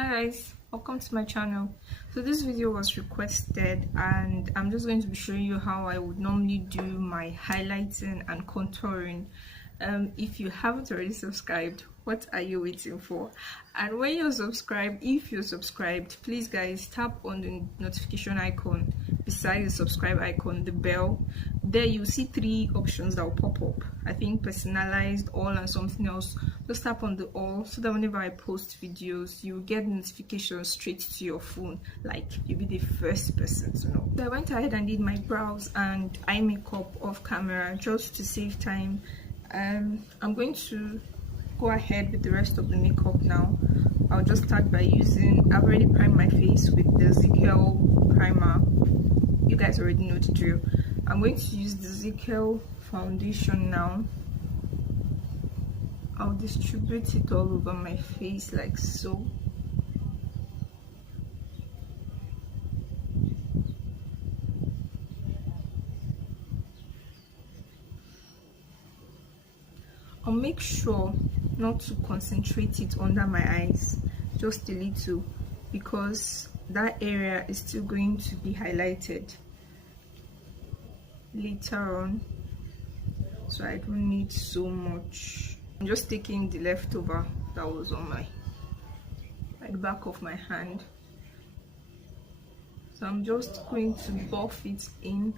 Hi guys, welcome to my channel. So this video was requested and I'm just going to be showing you how I would normally do my highlighting and contouring. If you haven't already subscribed, what are you waiting for? And when you're subscribed, if you're subscribed, please guys tap on the notification icon beside the subscribe icon, the bell. There you'll see three options that will pop up. I think personalized, all, and something else. Just tap on the all so that whenever I post videos, you get notifications straight to your phone, like you'll be the first person to know. So I went ahead and did my brows and eye makeup off camera just to save time. I'm going to go ahead with the rest of the makeup now. I'll just start by I've already primed my face with the Zikel primer. You guys already know the drill. I'm going to use the Zikel foundation now. I'll distribute it all over my face like so. I'll make sure not to concentrate it under my eyes, just a little, because that area is still going to be highlighted later on, so I don't need so much. I'm just taking the leftover that was on the back of my hand, so I'm just going to buff it in.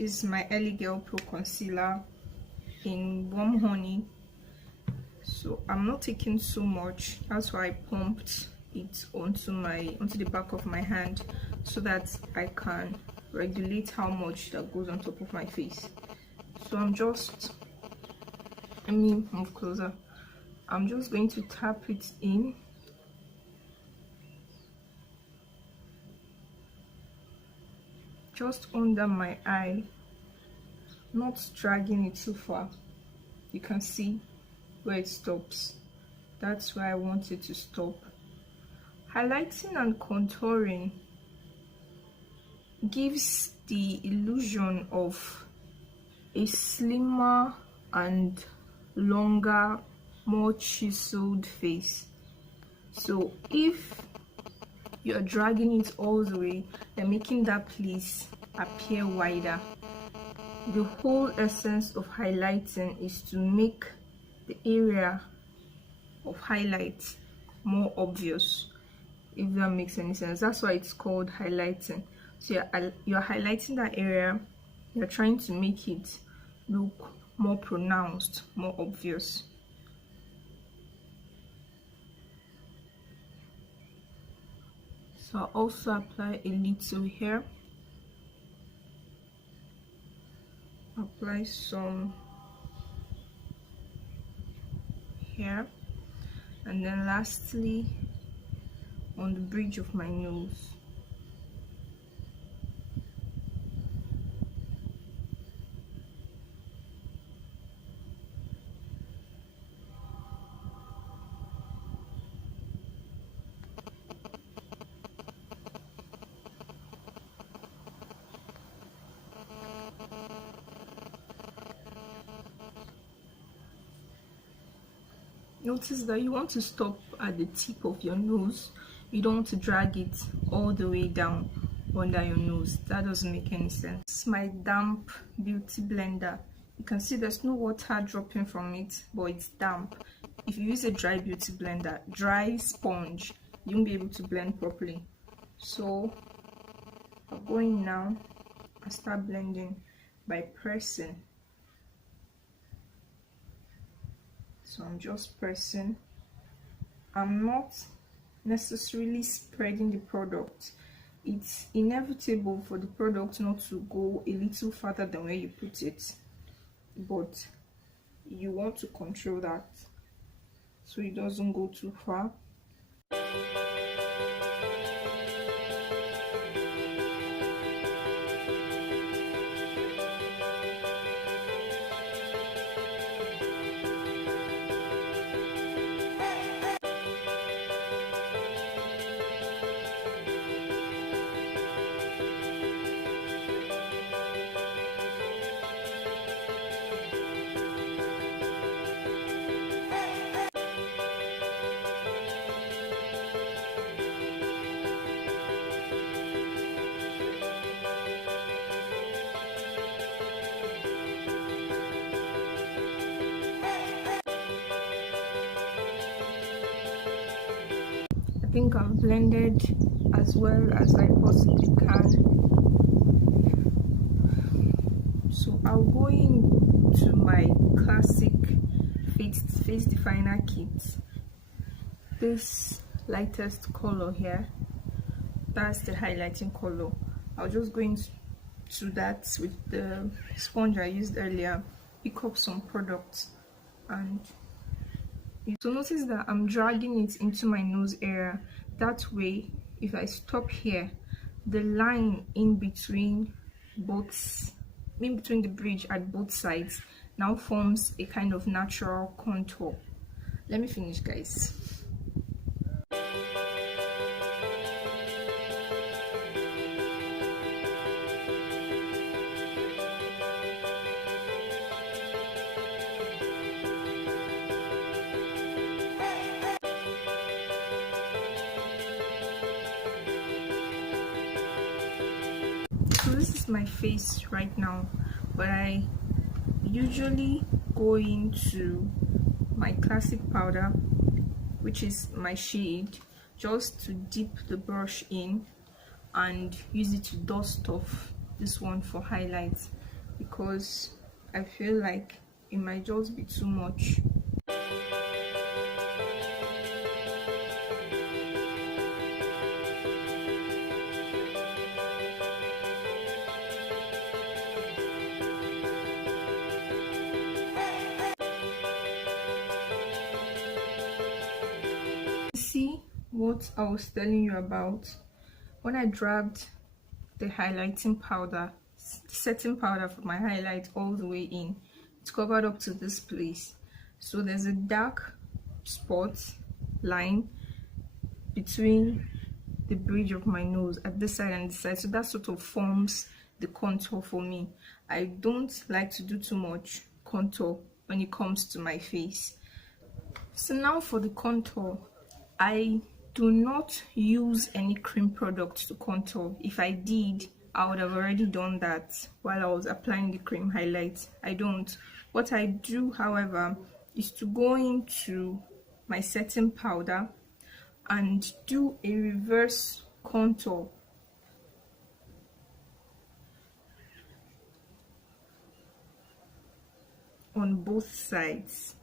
Is my Early Girl Pro Concealer in Warm Honey, so I'm not taking so much. That's why I pumped it onto the back of my hand so that I can regulate how much that goes on top of my face. So let me move closer. I'm just going to tap it in. Just under my eye, not dragging it too far. You can see where it stops. That's where I want it to stop. Highlighting and contouring gives the illusion of a slimmer and longer, more chiseled face. So if you're dragging it all the way and making that place appear wider, the whole essence of highlighting is to make the area of highlight more obvious, if that makes any sense. That's why it's called highlighting. So you're highlighting that area, you're trying to make it look more pronounced, more obvious. So I'll also apply a little here. Apply some here, and then lastly on the bridge of my nose. Notice that you want to stop at the tip of your nose. You don't want to drag it all the way down under your nose. That doesn't make any sense. It's my damp beauty blender. You can see there's no water dropping from it, but it's damp. If you use a dry beauty blender, dry sponge, you won't be able to blend properly. So I'm going now and start blending by pressing. So I'm just pressing. I'm not necessarily spreading the product. It's inevitable for the product not to go a little further than where you put it. but you want to control that so it doesn't go too far. I think I've blended as well as I possibly can. So I'll go into my classic face definer kit. This lightest color here, that's the highlighting color. I'll just go into that with the sponge I used earlier, pick up some products, and so notice that I'm dragging it into my nose area. That way, if I stop here, the line in between the bridge at both sides now forms a kind of natural contour. Let me finish, guys. So this is my face right now, but I usually go into my classic powder, which is my shade, just to dip the brush in and use it to dust off this one for highlights, because I feel like it might just be too much. See what I was telling you about when I dragged the highlighting powder, the setting powder for my highlight all the way in. It's covered up to this place, so there's a dark spot line between the bridge of my nose at this side and this side, so that sort of forms the contour for me. I don't like to do too much contour when it comes to my face. So now for the contour, I do not use any cream products to contour. If I did, I would have already done that while I was applying the cream highlight. I don't. What I do, however, is to go into my setting powder and do a reverse contour on both sides.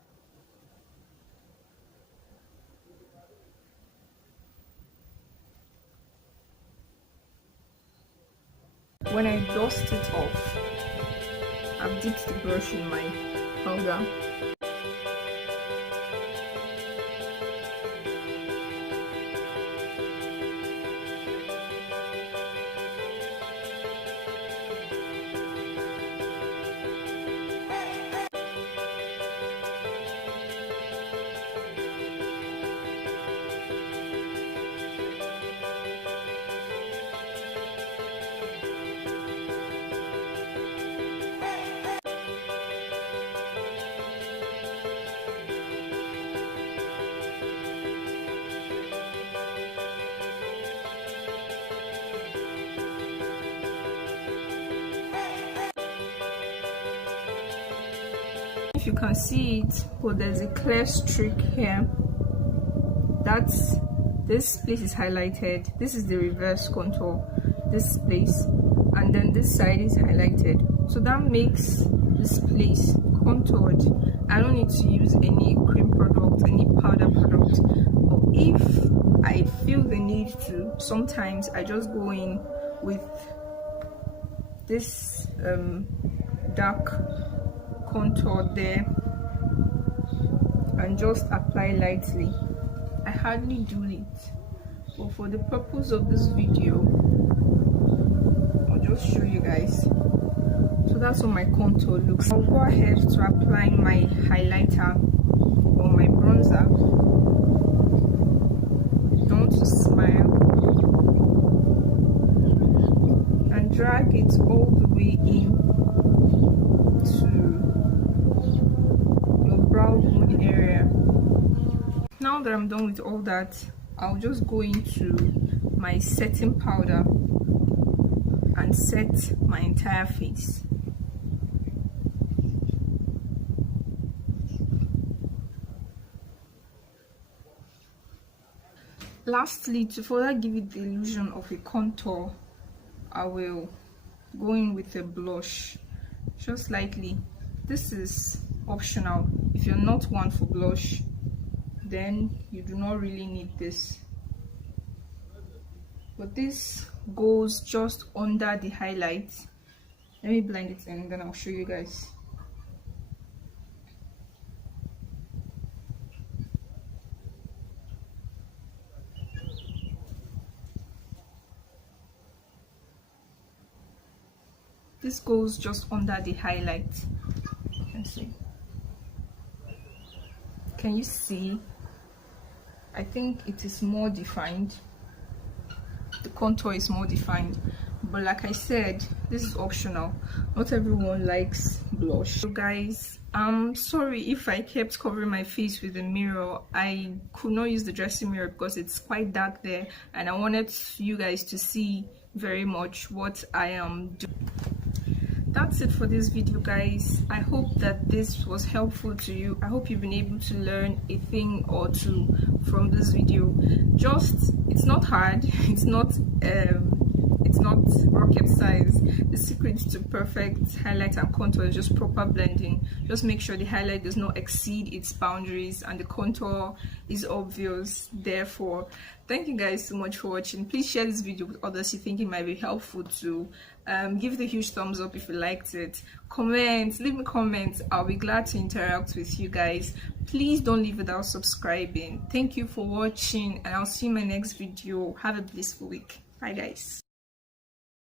When I dust it off, I've dipped the brush in my powder. If you can see it, but there's a clear streak here. This place is highlighted. This is the reverse contour, this place, and then this side is highlighted, so that makes this place contoured. I don't need to use any cream product, any powder product, but if I feel the need to, sometimes I just go in with this dark contour there and just apply lightly. I hardly do it, but for the purpose of this video I'll just show you guys. So that's what my contour looks. I'll go ahead to apply my highlighter or my bronzer. Don't smile, and drag it all the way in to your brow bone area. Now that I'm done with all that, I'll just go into my setting powder and set my entire face. Lastly, to further give it the illusion of a contour, I will go in with a blush, just lightly. This is optional. If you're not one for blush, then you do not really need this. But this goes just under the highlight. Let me blend it in, then I'll show you guys. This goes just under the highlight. Let's see. Can you see? I think it is more defined. The contour is more defined, but like I said, this is optional. Not everyone likes blush. So guys, I'm sorry if I kept covering my face with a mirror. I could not use the dressing mirror because it's quite dark there, and I wanted you guys to see very much what I am doing. That's it for this video, guys. I hope that this was helpful to you. I hope you've been able to learn a thing or two from this video. It's not hard, it's not rocket science. The secret to perfect highlight and contour is just proper blending. Just make sure the highlight does not exceed its boundaries and the contour is obvious. Therefore, thank you guys so much for watching. Please share this video with others you think it might be helpful to. Give it a huge thumbs up if you liked it. Comment, leave me comments. I'll be glad to interact with you guys. Please don't leave without subscribing. Thank you for watching, and I'll see you in my next video. Have a blissful week. Bye guys.